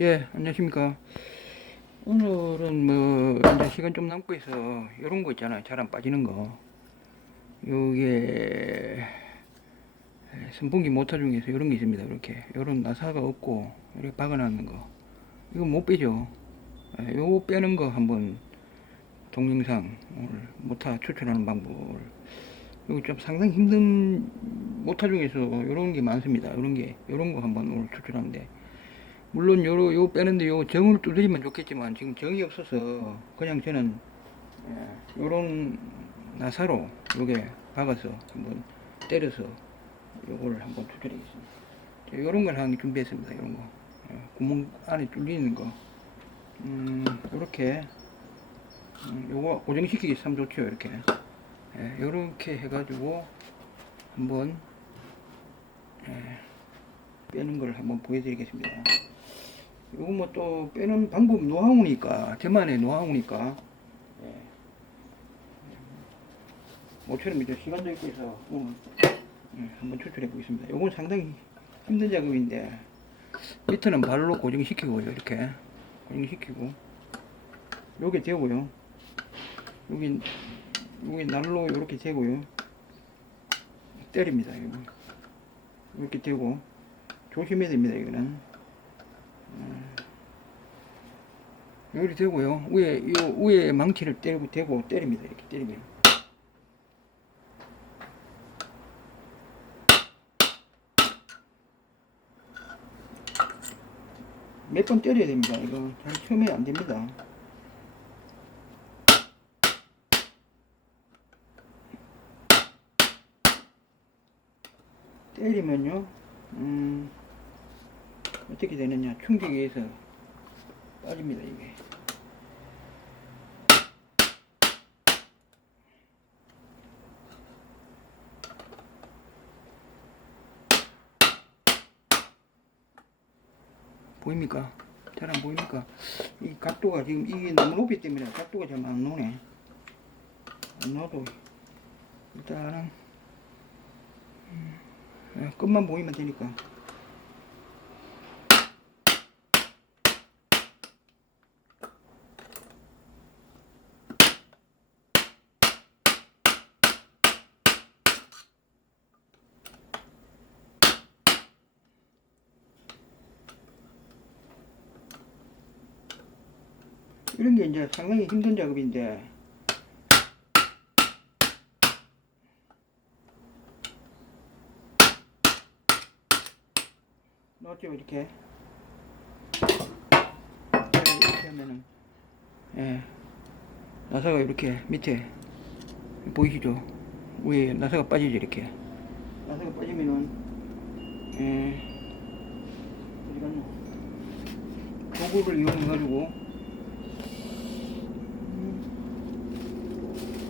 예, 안녕하십니까. 오늘은 뭐, 이제 시간 좀 남고 해서, 요런 거 있잖아요. 잘 안 빠지는 거. 요게, 선풍기 모터 중에서 요런 게 있습니다. 이렇게. 요런 나사가 없고, 이렇게 박아놨는 거. 이거 못 빼죠. 예, 요거 빼는 거 한번, 동영상, 오늘 모터 추출하는 방법을. 이거 좀 상당히 힘든 모터 중에서 요런 게 많습니다. 요런 게, 요런 거 한번 오늘 추출하는데. 물론 요로 요 빼는데 요 정을 두드리면 좋겠지만 지금 정이 없어서 그냥 저는 예, 요런 나사로 요게 박아서 한번 때려서 요거를 한번 추출하겠습니다. 자, 요런 걸 하나 준비했습니다. 요런 거 예, 구멍 안에 뚫리는 거 음, 요렇게 음, 요거 고정시키기 참 좋죠. 이렇게 예, 요렇게 해가지고 한번 예, 빼는 걸 한번 보여드리겠습니다. 이거 뭐 또 빼는 방법 노하우니까 저만의 노하우니까. 예. 모처럼 이제 시간도 있고 해서 오늘 예, 한번 추출해 보겠습니다. 이건 상당히 힘든 작업인데 밑에는 발로 고정시키고요 이렇게. 고정시키고. 요게 되고요. 여기 여기 날로 이렇게 되고요. 때립니다 이거. 이렇게 되고. 조심해야 됩니다 이거는 여기 되고요. 위에 요 위에 망치를 때리고 대고 때립니다. 이렇게 때리면. 몇 번 때려야 됩니다. 이거 잘 처음에 안 됩니다. 때리면요, 음, 어떻게 되느냐, 충격에 의해서 빠집니다 이게 보입니까? 잘 안 보입니까? 이 각도가 지금 이게 너무 높이 때문에 각도가 잘 안 나오네 안 나와도 일단은 음, 예, 끝만 보이면 되니까 이런 게 이제 상당히 힘든 작업인데. 넣었죠 이렇게. 이렇게 하면은 예. 나사가 이렇게 밑에 보이시죠? 위에 나사가 빠지죠 이렇게. 나사가 빠지면은 예. 도구를 이용해 가지고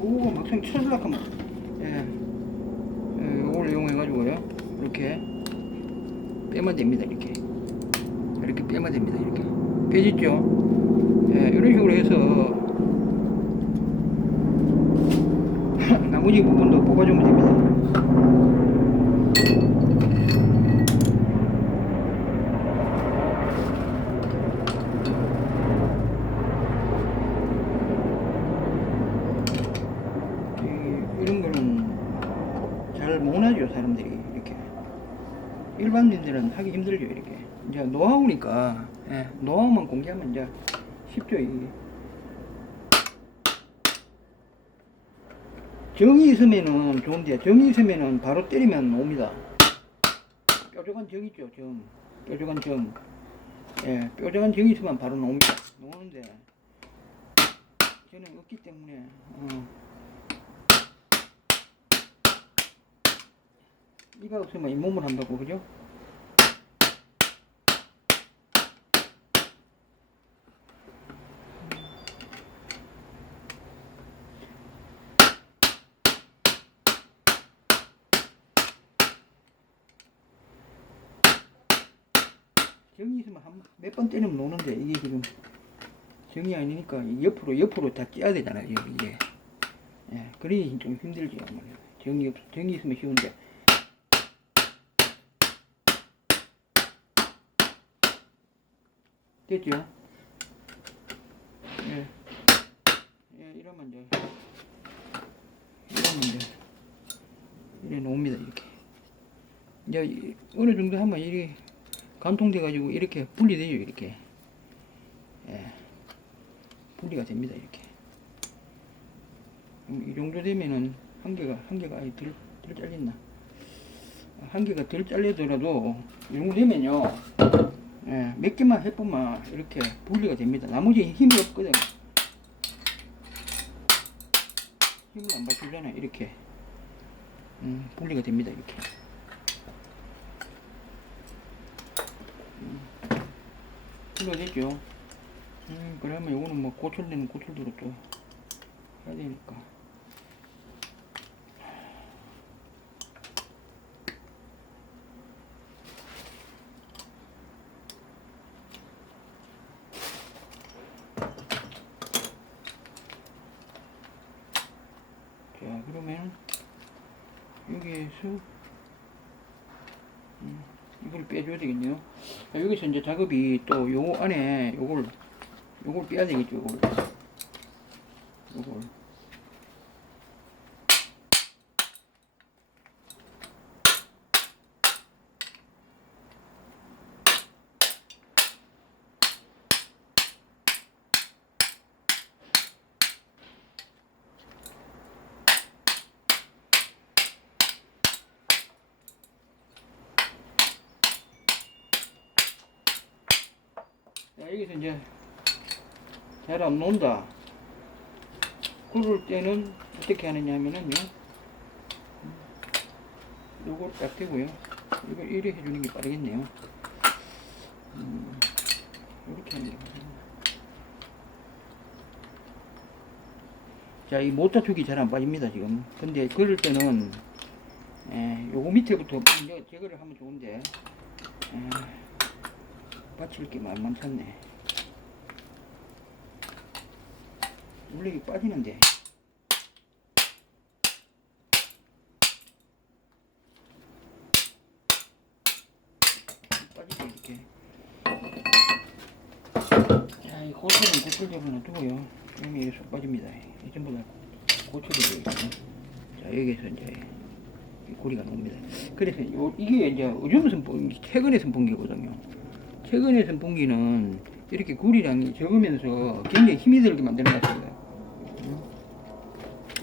오가 막상 쳐들락하면 예, 예 이걸 이용해가지고요 이렇게 빼면 됩니다 이렇게. 이렇게 빼면 됩니다 이렇게. 빼졌죠? 예, 이런 식으로 해서 나머지 부분도 뽑아주면 됩니다 이- 이런 거는 잘 못하죠 사람들이 이렇게 일반인들은 하기 힘들죠 이렇게 이제 노하우니까. 예, 노하우만 공개하면 이제 쉽죠 이게. 정이 있으면은 좋은데 정이 있으면은 바로 때리면 옵니다. 뾰족한 정 있죠 정. 뾰족한 정. 예, 뾰족한 정이 있으면 바로 나옵니다. 나오는데. 저는 없기 때문에 어. 이가 없으면 잇몸을 한다고 그죠? 정이 있으면 한 몇 번 때리면 노는데 이게 지금 정이 아니니까 옆으로 옆으로 다 찌야 되잖아요 이게 예 그러니 좀 힘들죠. 정이 없 정이 있으면 쉬운데 됐죠? 예. 예, 이러면 이제 이러면 이제 이래 놓습니다 이렇게. 이제 이- 어느 정도 하면 이게 간통돼 가지고 이렇게 분리되죠 이렇게. 예. 분리가 됩니다 이렇게. 음, 이 정도 되면은 한 개가 한 개가 아예 덜, 덜 잘렸나? 한 개가 덜 잘리더라도 이 정도 되면요. 예, 몇 개만 해보면 이렇게 분리가 됩니다. 나머지 힘이 없거든. 힘을 안 받쳐주잖아. 이렇게. 음, 분리가 됩니다. 이렇게. 음, 분리가 됐죠. 음, 그러면 요거는 뭐 고철되는 고철대로 또 해야 되니까. 자, 그러면 여기에서 음, 이걸 빼줘야 되겠네요. 자, 여기서 이제 작업이 또 요 안에 요걸 요걸 빼야 되겠죠. 요걸 요걸 자, 여기서 이제 잘 안 논다. 그럴 때는 어떻게 하느냐면은요. 음, 요걸 딱 대고요. 이거 이래 해주는 게 빠르겠네요. 음, 이렇게 하는 게. 자, 이 모타축이 잘 안 빠집니다, 지금. 근데 그럴 때는, 에, 요거 밑에부터 제거를 하면 좋은데, 에, 받칠 게 만만찮네. 이게 빠지는데. 빠지죠, 이렇게. 자, 이 고철은 고철대로 놔두고요. 여기 이게 쏙 빠집니다. 이 전부 다 고철이 되거든요. 자, 여기에서 이제 이 고리가 나옵니다. 그래서 요, 이게 이제 요즘 선풍기, 최근의 선풍기거든요. 최근의 선풍기는 이렇게 구리량이 적으면서 굉장히 힘이 들게 만드는 것 같습니다. 음.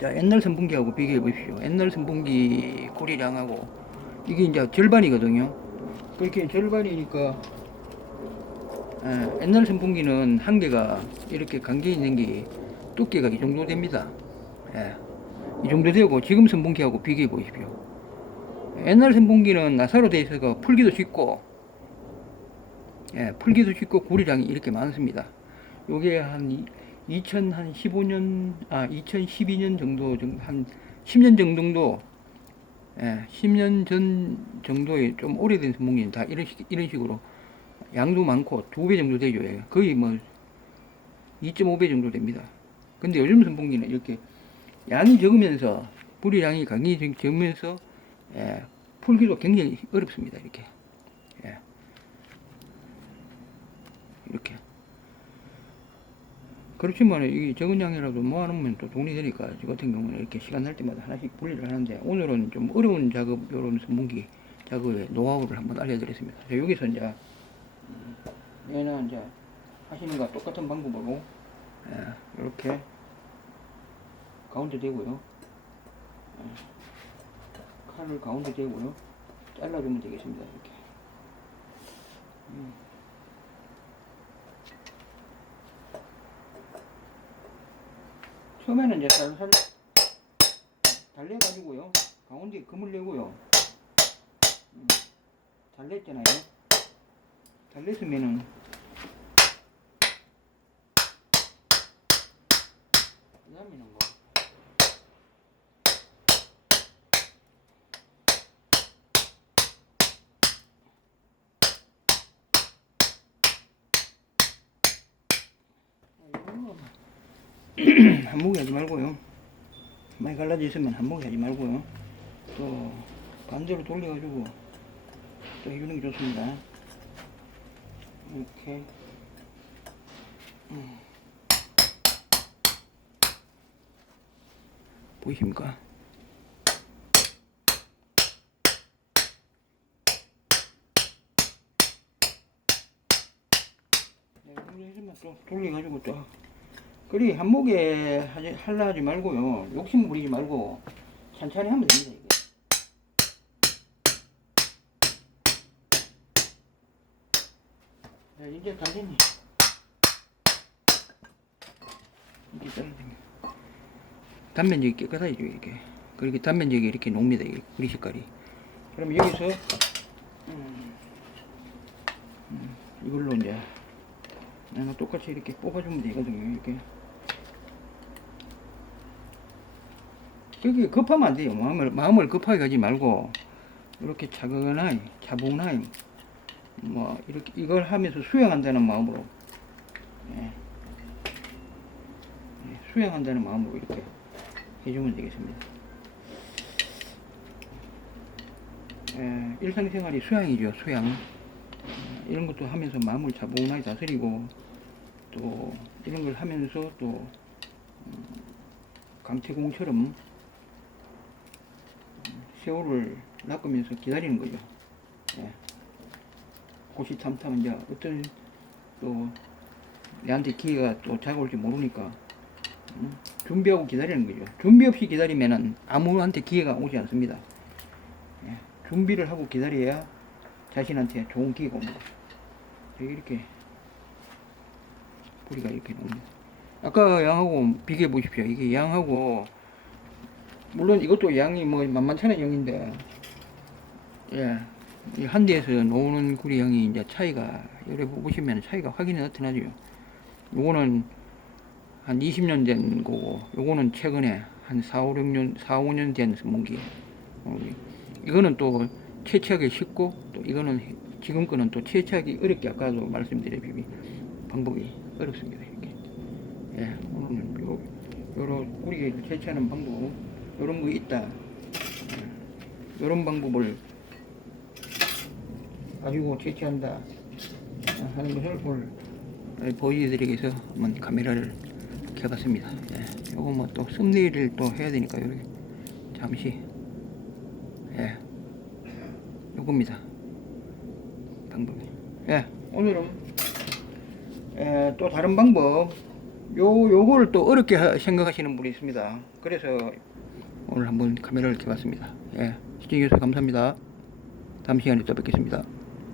자, 옛날 선풍기하고 비교해 보십시오. 옛날 선풍기 구리량하고 이게 이제 절반이거든요. 그렇게 절반이니까 예, 옛날 선풍기는 한 개가 이렇게 감겨 있는 게 두께가 이 정도 됩니다. 예, 이 정도 되고 지금 선풍기하고 비교해 보십시오. 옛날 선풍기는 나사로 되어 있어서 풀기도 쉽고 예, 풀기도 쉽고 구리량이 이렇게 많습니다. 요게 한 2015년, 아, 2012년 정도, 정- 한 10년 정도, 예, 10년 전 정도의 좀 오래된 선풍기는 다 이런, 식, 이런 식으로 양도 많고 두 배 정도 되죠. 예. 거의 뭐 2.5배 정도 됩니다. 근데 요즘 선풍기는 이렇게 양이 적으면서, 뿌리량이 강이 적- 적으면서, 예, 풀기도 굉장히 어렵습니다. 이렇게. 예. 이렇게. 그렇지만 이게 적은 양이라도 모아놓으면 또 돈이 되니까 저 같은 경우는 이렇게 시간 날 때마다 하나씩 분리를 하는데 오늘은 좀 어려운 작업 요런 선풍기 작업의 노하우를 한번 알려드렸습니다. 자, 여기서 이제 음, 얘는 이제 하시는 거 똑같은 방법으로 예, 이렇게 가운데 대고요. 예, 칼을 가운데 대고요. 잘라주면 되겠습니다. 이렇게. 처음에는 이제 살살 달래가지고요. 가운데 금을 내고요. 음, 달랬잖아요. 달랬으면은 그 다음에는 뭐 한 목에 하지 말고요. 많이 갈라져 있으면 한 목에 하지 말고요. 또 반대로 돌려가지고 또 해주는 게 좋습니다. 이렇게 음. 보이십니까? 네, 돌려가지고 또 그리 한목에 하지 할라 하지 말고요. 욕심 부리지 말고 천천히 하면 됩니다 이게. 네, 이제 다 됐네 이렇게 떨어지네 단면적이 깨끗하죠 이렇게. 그렇게 단면적이 이렇게 녹니다 이게 우리 색깔이. 그럼 여기서 음, 음, 이걸로 이제 나는 똑같이 이렇게 뽑아주면 되거든요 이렇게 여기 급하면 안 돼요 마음을 마음을 급하게 가지 말고 이렇게 차근하게 차분하게 뭐 이렇게 이걸 하면서 수행한다는 마음으로 예. 예, 수행한다는 마음으로 이렇게 해주면 되겠습니다. 예, 일상생활이 수양이죠 수양 어, 이런 것도 하면서 마음을 차분하게 다스리고 또 이런 걸 하면서 또 음, 강태공처럼 음, 세월을 낚으면서 기다리는 거죠. 예. 고시탐탐 이제 어떤 또 내한테 기회가 또 다가올지 모르니까 음, 준비하고 기다리는 거죠. 준비 없이 기다리면은 아무한테 기회가 오지 않습니다. 예, 준비를 하고 기다려야 자신한테 좋은 기회가 옵니다. 이렇게 뿌리가 이렇게 옵니다. 아까 양하고 비교해 보십시오. 이게 양하고 물론 이것도 양이 뭐 만만찮은 양인데 예. 이 한대에서 노는 구리 양이 이제 차이가 여기 보시면 차이가 확연히 나타나죠. 요거는 한 20년 된 거고, 요거는 최근에 한 4, 5, 6년, 4, 5년 된. 어, 이거는 또 채취하기 쉽고, 또 이거는 지금 거는 또 채취하기 어렵게 아까도 말씀드린 비비 방법이 어렵습니다. 이렇게. 예, 오늘은 요, 요런 구리 채취하는 방법, 요런 거 있다. 예, 요런 방법을 가지고 채취한다 하는 것을 오늘 보여드리기 위해서 한번 카메라를 켜봤습니다. 예, 요거 뭐 또 썸네일을 또 해야 되니까 요렇게 잠시 예, 요겁니다. 방법이. 예, 오늘은 예, 또 다른 방법 요 요거를 또 어렵게 하- 생각하시는 분이 있습니다. 그래서 오늘 한번 카메라를 켜봤습니다. 예, 시청해주셔서 감사합니다. 다음 시간에 또 뵙겠습니다.